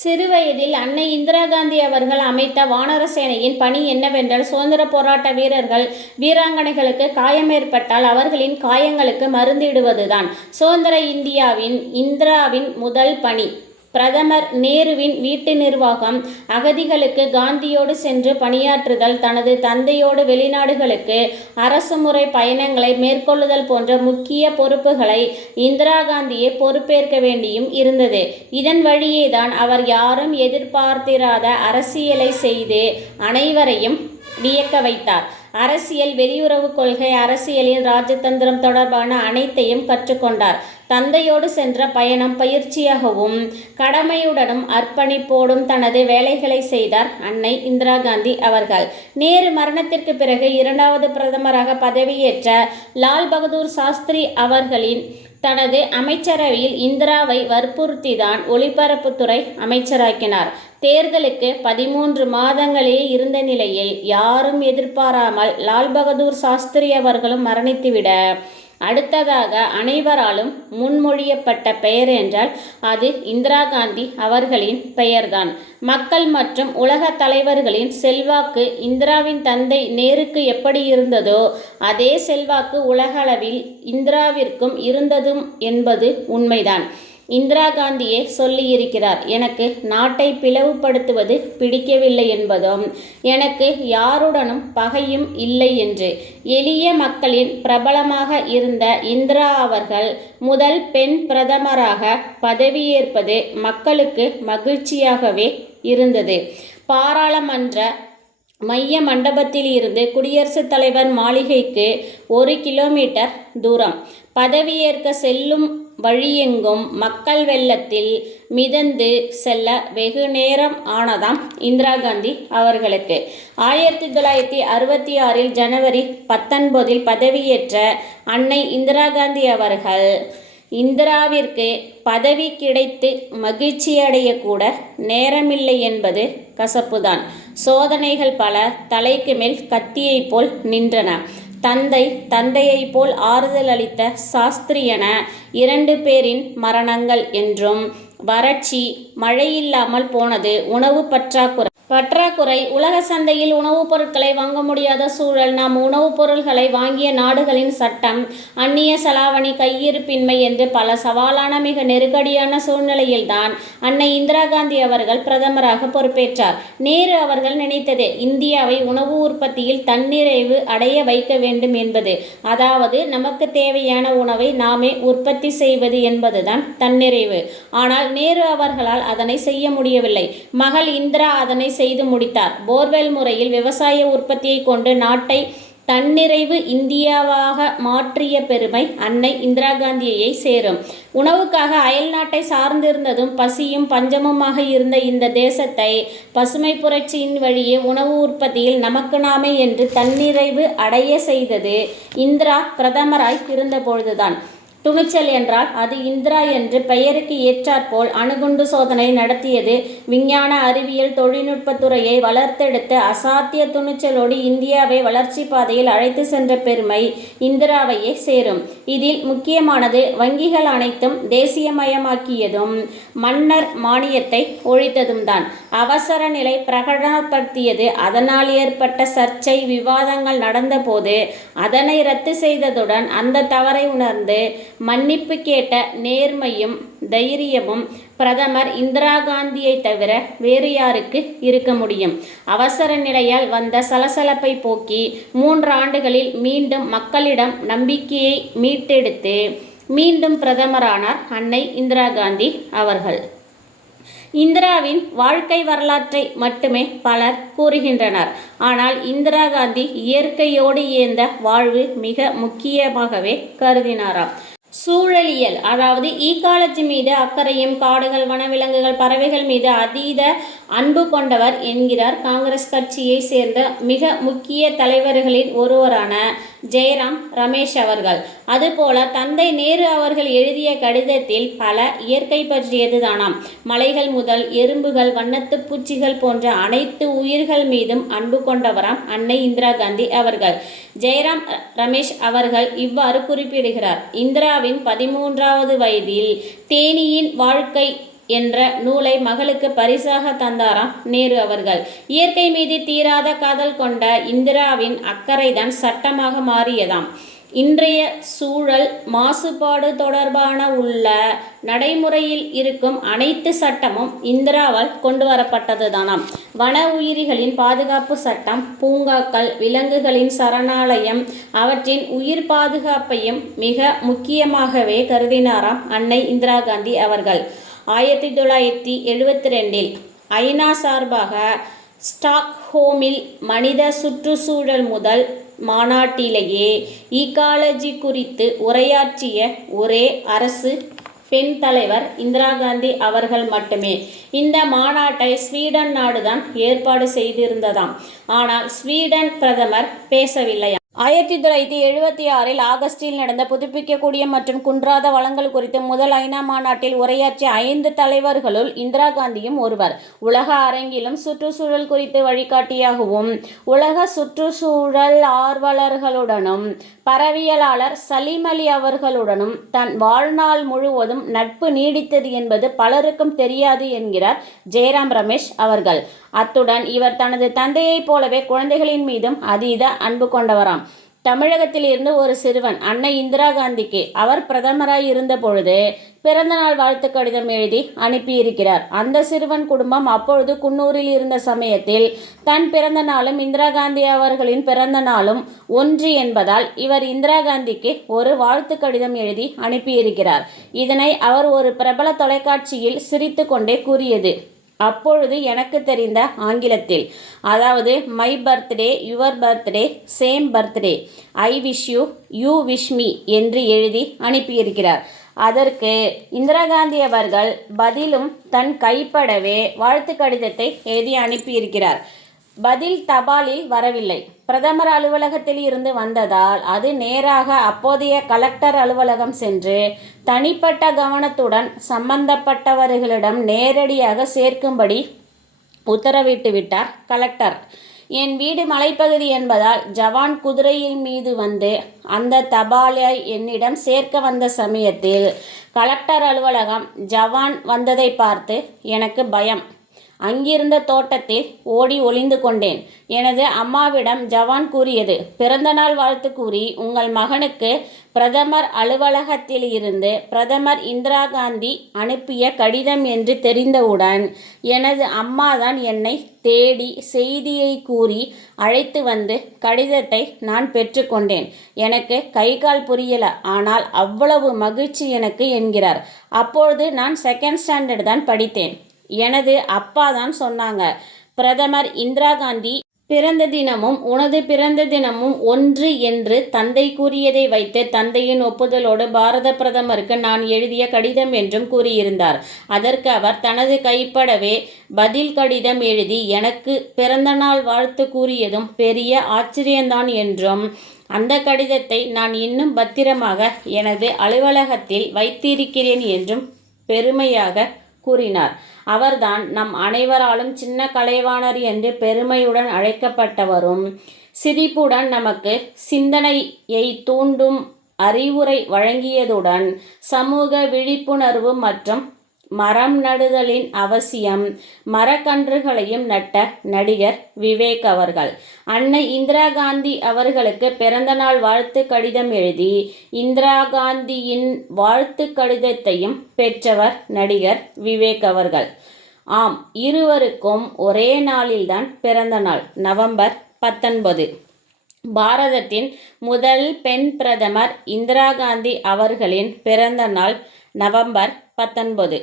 சிறுவயதில் அன்னை இந்திரா காந்தி அவர்கள் அமைத்த வானர சேனையின் பணி என்னவென்றால், சுதந்திர போராட்ட வீரர்கள், வீராங்கனைகளுக்கு காயம் ஏற்பட்டால் அவர்களின் காயங்களுக்கு மருந்திடுவதுதான் சுதந்திர இந்திராவின் முதல் பணி. பிரதமர் நேருவின் வீட்டு நிர்வாகம், அகதிகளுக்கு காந்தியோடு சென்று பணியாற்றுதல், தனது தந்தையோடு வெளிநாடுகளுக்கு அரசுமுறை பயணங்களை மேற்கொள்ளுதல் போன்ற முக்கிய பொறுப்புகளை இந்திரா காந்தியே பொறுப்பேற்க வேண்டியும் இருந்தது. இதன் வழியேதான் அவர் யாரும் எதிர்பார்த்திராத அரசியலை செய்து அனைவரையும் வியக்க வைத்தார். அரசியல், வெளியுறவு கொள்கை, அரசியலின் ராஜதந்திரம் தொடர்பான அனைத்தையும் கற்றுக்கொண்டார். தந்தையோடு சென்ற பயணம் பயிற்சியாகவும் கடமையுடனும் அர்ப்பணிப்போடும் தனது வேலைகளை செய்தார் அன்னை இந்திரா காந்தி அவர்கள். நேரு மரணத்திற்கு பிறகு இரண்டாவது பிரதமராக பதவியேற்ற லால் பகதூர் சாஸ்திரி அவர்களின் தனது அமைச்சரவையில் இந்திராவை வற்புறுத்திதான் ஒலிபரப்புத்துறை அமைச்சராக்கினார். தேர்தலுக்கு 13 மாதங்களே இருந்த நிலையில் யாரும் எதிர்பாராமல் லால் பகதூர் சாஸ்திரி அவர்களும் மரணித்துவிட, அடுத்ததாக அனைவராலும் முன்மொழியப்பட்ட பெயர் என்றால் அது இந்திரா காந்தி அவர்களின் பெயர்தான். மக்கள் மற்றும் உலக தலைவர்களின் செல்வாக்கு இந்திராவின் தந்தை நேருக்கு எப்படி இருந்ததோ அதே செல்வாக்கு உலகளவில் இந்திராவிற்கும் இருந்ததும் என்பது உண்மைதான். இந்திரா காந்தியே சொல்லியிருக்கிறார், எனக்கு நாட்டை பிளவுபடுத்துவது பிடிக்கவில்லை என்பதும், எனக்கு யாருடனும் பகையும் இல்லை என்று. எளிய மக்களின் பிரபலமாக இருந்த இந்திரா அவர்கள் முதல் பெண் பிரதமராக பதவியேற்பது மக்களுக்கு மகிழ்ச்சியாகவே இருந்தது. பாராளுமன்ற மைய மண்டபத்தில் இருந்து குடியரசுத் தலைவர் மாளிகைக்கு 1 கிலோமீட்டர் தூரம். பதவியேற்க செல்லும் வழியெங்கும் மக்கள் வெள்ளத்தில் மிதந்து செல்ல வெகு நேரம் ஆனதாம் இந்திரா காந்தி அவர்களுக்கு. 1966 ஜனவரி 19 பதவியேற்ற அன்னை இந்திரா காந்தி அவர்கள், இந்திராவிற்கு பதவி கிடைத்து மகிழ்ச்சியடைய கூட நேரமில்லை என்பது கசப்புதான். சோதனைகள் பல தலைக்கு மேல் கத்தியை போல் நின்றன. தந்தையைப் போல் ஆறுதல் அளித்த சாஸ்திரி என 2 பேரின் மரணங்கள் என்றும், வறட்சி, மழையில்லாமல் போனது, உணவு பற்றாக்குறை, உலக சந்தையில் உணவுப் பொருட்களை வாங்க முடியாத சூழல், நாம் உணவுப் பொருள்களை வாங்கிய நாடுகளின் சட்டம், அந்நிய செலாவணி, கையிருப்பின்மை என்று பல சவாலான மிக நெருக்கடியான சூழ்நிலையில்தான் அன்னை இந்திரா காந்தி அவர்கள் பிரதமராக பொறுப்பேற்றார். நேரு அவர்கள் நினைத்தது இந்தியாவை உணவு உற்பத்தியில் தன்னிறைவு அடைய வைக்க வேண்டும் என்பது. அதாவது நமக்கு தேவையான உணவை நாமே உற்பத்தி செய்வது என்பதுதான் தன்னிறைவு. ஆனால் நேரு அவர்களால் அதனை செய்ய முடியவில்லை. மகள் இந்திரா அதனை செய்து முடித்தார். போர்வெல் முறையில் விவசாய உற்பத்தியை கொண்டு நாட்டை தன்னிறைவு இந்தியாவாக மாற்றிய பெருமை அன்னை இந்திரா காந்தியை சேரும். உணவுக்காக அயல் நாட்டை சார்ந்திருந்ததும் பசியும் பஞ்சமுமாக இருந்த இந்த தேசத்தை பசுமை புரட்சியின் வழியே உணவு உற்பத்தியில் நமக்கு நாமே என்று தன்னிறைவு அடைய செய்தது இந்திரா பிரதமராய் இருந்தபொழுதுதான். துணிச்சல் என்றால் அது இந்திரா என்று பெயருக்கு ஏற்றாற்போல் அணுகுண்டு சோதனை நடத்தியது. விஞ்ஞான, அறிவியல், தொழில்நுட்பத்துறையை வளர்த்தெடுத்த அசாத்திய துணிச்சலோடு இந்தியாவை வளர்ச்சி பாதையில் அழைத்து சென்ற பெருமை இந்திராவையே சேரும். இதில் முக்கியமானது வங்கிகள் அனைத்தும் தேசியமயமாக்கியதும் மன்னர் மானியத்தை ஒழித்ததும் தான். அவசர நிலை பிரகடனப்படுத்தியது. அதனால் ஏற்பட்ட சர்ச்சை, விவாதங்கள் நடந்தபோது அதனை ரத்து செய்ததுடன் அந்த தவறை உணர்ந்து மன்னிப்பு கேட்ட நேர்மையும் தைரியமும் பிரதமர் இந்திரா காந்தியை தவிர வேறு யாருக்கு இருக்க முடியும்? அவசர நிலையால் வந்த சலசலப்பை போக்கி 3 ஆண்டுகளில் மீண்டும் மக்களிடம் நம்பிக்கையை மீட்டெடுத்து மீண்டும் பிரதமரானார் அன்னை இந்திரா காந்தி அவர்கள். இந்திராவின் வாழ்க்கை வரலாற்றை மட்டுமே பலர் கூறுகின்றனர். ஆனால் இந்திரா காந்தி இயற்கையோடு இயைந்த வாழ்வு மிக முக்கியமாகவே கருதினாராம். சூழலியல், அதாவது ஈகாலஜி மீது அக்கறையும், காடுகள், வனவிலங்குகள், பறவைகள் மீது அதீத அன்பு கொண்டவர் என்கிறார் காங்கிரஸ் கட்சியை சேர்ந்த மிக முக்கிய தலைவர்களின் ஒருவரான ஜெயராம் ரமேஷ் அவர்கள். அதுபோல தந்தை நேரு அவர்கள் எழுதிய கடிதத்தில் பல இயற்கை பற்றியது தானாம். மலைகள் முதல் எறும்புகள், வண்ணத்து பூச்சிகள் போன்ற அனைத்து உயிர்கள் மீதும் அன்பு கொண்டவராம் அன்னை இந்திரா காந்தி அவர்கள். ஜெயராம் ரமேஷ் அவர்கள் இவ்வாறு குறிப்பிடுகிறார். இந்திராவின் 13வது வயதில் தேனியின் வாழ்க்கை என்ற நூலை மகளுக்கு பரிசாக தந்தாராம் நேரு அவர்கள். இயற்கை மீது தீராத காதல் கொண்ட இந்திராவின் அக்கறைதான் சட்டமாக மாறியதாம். இன்றைய சூழல் மாசுபாடு தொடர்பான உள்ள நடைமுறையில் இருக்கும் அனைத்து சட்டமும் இந்திராவால் கொண்டு வரப்பட்டதுதானாம். வன உயிரிகளின் பாதுகாப்பு சட்டம், பூங்காக்கள், விலங்குகளின் சரணாலயம், அவற்றின் உயிர் பாதுகாப்பையும் மிக முக்கியமாகவே கருதினாராம் அன்னை இந்திரா காந்தி அவர்கள். 1972 ஐநா சார்பாக ஸ்டாக்ஹோமில் மனித சுற்றுச்சூழல் முதல் மாநாட்டிலேயே ஈகாலஜி குறித்து உரையாற்றிய ஒரே அரசு பெண் தலைவர் இந்திரா காந்தி அவர்கள் மட்டுமே. இந்த மாநாட்டை ஸ்வீடன் நாடுதான் ஏற்பாடு செய்திருந்ததாம். ஆனால் ஸ்வீடன் பிரதமர் பேசவில்லை. 1976 ஆகஸ்டில் நடந்த புதுப்பிக்கக்கூடிய மற்றும் குன்றாத வளங்கள் குறித்து முதல் ஐநா மாநாட்டில் உரையாற்றிய 5 தலைவர்களுள் இந்திரா காந்தியும் ஒருவர். உலக அரங்கிலும் சுற்றுச்சூழல் குறித்து வழிகாட்டியாகவும் உலக சுற்றுச்சூழல் ஆர்வலர்களுடனும் பறவையியலாளர் சலீம் அலி அவர்களுடனும் தன் வாழ்நாள் முழுவதும் நட்பு நீடித்தது என்பது பலருக்கும் தெரியாது என்கிறார் ஜெயராம் ரமேஷ் அவர்கள். அத்துடன் இவர் தனது தந்தையைப் போலவே குழந்தைகளின் மீதும் அதீத அன்பு கொண்டவராம். தமிழகத்தில் இருந்து ஒரு சிறுவன் அன்னை இந்திரா காந்திக்கு அவர் பிரதமராய் இருந்த பொழுது பிறந்தநாள் வாழ்த்து கடிதம் எழுதி அனுப்பியிருக்கிறார். அந்த சிறுவன் குடும்பம் அப்பொழுது குன்னூரில் இருந்த சமயத்தில் தன் பிறந்த நாளும் இந்திரா காந்தி அவர்களின் பிறந்த நாளும் ஒன்று என்பதால் இவர் இந்திரா காந்திக்கு ஒரு வாழ்த்து கடிதம் எழுதி அனுப்பியிருக்கிறார். இதனை அவர் ஒரு பிரபல தொலைக்காட்சியில் சிரித்து கொண்டே கூறியது அப்பொழுது எனக்கு தெரிந்த ஆங்கிலத்தில், அதாவது my birthday, your birthday, same birthday, I wish you, you wish me என்று எழுதி அனுப்பியிருக்கிறார். அதற்கு இந்திரா காந்தி அவர்கள் பதிலும் தன் கைப்படவே வாழ்த்து கடிதத்தை எழுதி அனுப்பியிருக்கிறார். பதில் தபாலில் வரவில்லை. பிரதமர் அலுவலகத்தில் இருந்து வந்ததால் அது நேராக அப்போதைய கலெக்டர் அலுவலகம் சென்று தனிப்பட்ட கவனத்துடன் சம்பந்தப்பட்டவர்களிடம் நேரடியாக சேர்க்கும்படி உத்தரவிட்டு விட்டார் கலெக்டர். என் வீடு மலைப்பகுதி என்பதால் ஜவான் குதிரையின் மீது வந்து அந்த தபாலை என்னிடம் சேர்க்க வந்த சமயத்தில் கலெக்டர் அலுவலகம் ஜவான் வந்ததை பார்த்து எனக்கு பயம். அங்கிருந்த தோட்டத்தில் ஓடி ஒளிந்து கொண்டேன். எனது அம்மாவிடம் ஜவான் கூறியது, பிறந்தநாள் வாழ்த்து கூறி உங்கள் மகனுக்கு பிரதமர் அலுவலகத்தில் இருந்து பிரதமர் இந்திரா காந்தி அனுப்பிய கடிதம் என்று தெரிந்தவுடன் எனது அம்மாதான் என்னை தேடி செய்தியை கூறி அழைத்து வந்து கடிதத்தை நான் பெற்றுக்கொண்டேன். எனக்கு கை கால் புரியல, ஆனால் அவ்வளவு மகிழ்ச்சி எனக்கு என்கிறார். அப்பொழுது நான் 2nd ஸ்டாண்டர்ட் தான் படித்தேன். எனது அப்பா தான் சொன்னாங்க, பிரதமர் இந்திரா காந்தி பிறந்த தினமும் உனது பிறந்த தினமும் ஒன்று என்று தந்தை கூறியதை வைத்து தந்தையின் ஒப்புதலோடு பாரத பிரதமருக்கு நான் எழுதிய கடிதம் என்றும் கூறியிருந்தார். அதற்கு அவர் தனது கைப்படவே பதில் கடிதம் எழுதி எனக்கு பிறந்தநாள் வாழ்த்து கூறியதும் பெரிய ஆச்சரியந்தான் என்றும் அந்த கடிதத்தை நான் இன்னும் பத்திரமாக எனது அலுவலகத்தில் வைத்திருக்கிறேன் என்றும் பெருமையாக கூறினார். அவர்தான் நம் அனைவராலும் சின்ன கலைவாணர் என்று பெருமையுடன் அழைக்கப்பட்டவரும் சிரிப்புடன் நமக்கு சிந்தனையை தூண்டும் அறிவுரை வழங்கியதுடன் சமூக விழிப்புணர்வு மற்றும் மரம் நடுதலின் அவசியம் மரக்கன்றுகளையும் நட்ட நடிகர் விவேக் அவர்கள். அன்னை இந்திரா காந்தி அவர்களுக்கு பிறந்தநாள் வாழ்த்து கடிதம் எழுதி இந்திரா காந்தியின் வாழ்த்து கடிதத்தையும் பெற்றவர் நடிகர் விவேக் அவர்கள். ஆம், இருவருக்கும் ஒரே நாளில்தான் பிறந்த நாள், நவம்பர் 19. பாரதத்தின் முதல் பெண் பிரதமர் இந்திரா காந்தி அவர்களின் பிறந்த நாள் நவம்பர் 19.